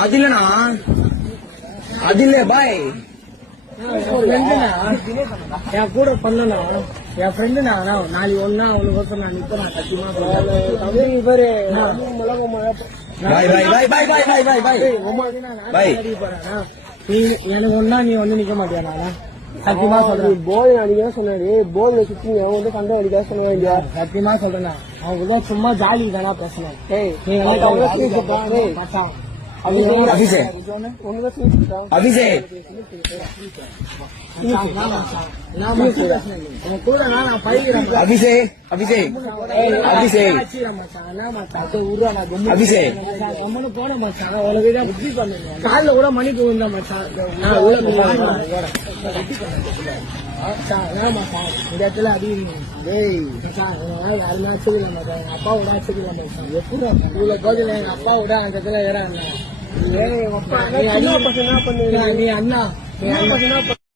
அது இல்லண்ணா அது இல்ல பாய் என் கூட பண்ணனா என் ஃப்ரெண்டு நான் நாளைக்கு ஒன்னா அவனுக்கு நான் நிப்பேன் சத்தியமா இவரு எனக்கு ஒன்னா நீ வந்து நிக்க மாட்டியா நானா சத்தியமா சொல்றேன் போல் அடிக்க சொன்னாரு போல் சுத்தி அவன் வந்து கண்ட அடிக்க சொன்னா சத்தியமா சொல்றேன் அவங்க சும்மா ஜாலி தானா பேசணும் அபிஷேக் காலில் கூட மணிக்கு விழுந்தா மச்சான் இந்த இடத்துல யாருமே அச்சுக்கல மாட்டான் எங்க அப்பா விட அச்சுக்கல மாட்டான் எப்படி இவ்வளவு கோதில எங்க அப்பா விட அந்த இடத்துல ஏறாங்க நீ அண்ணா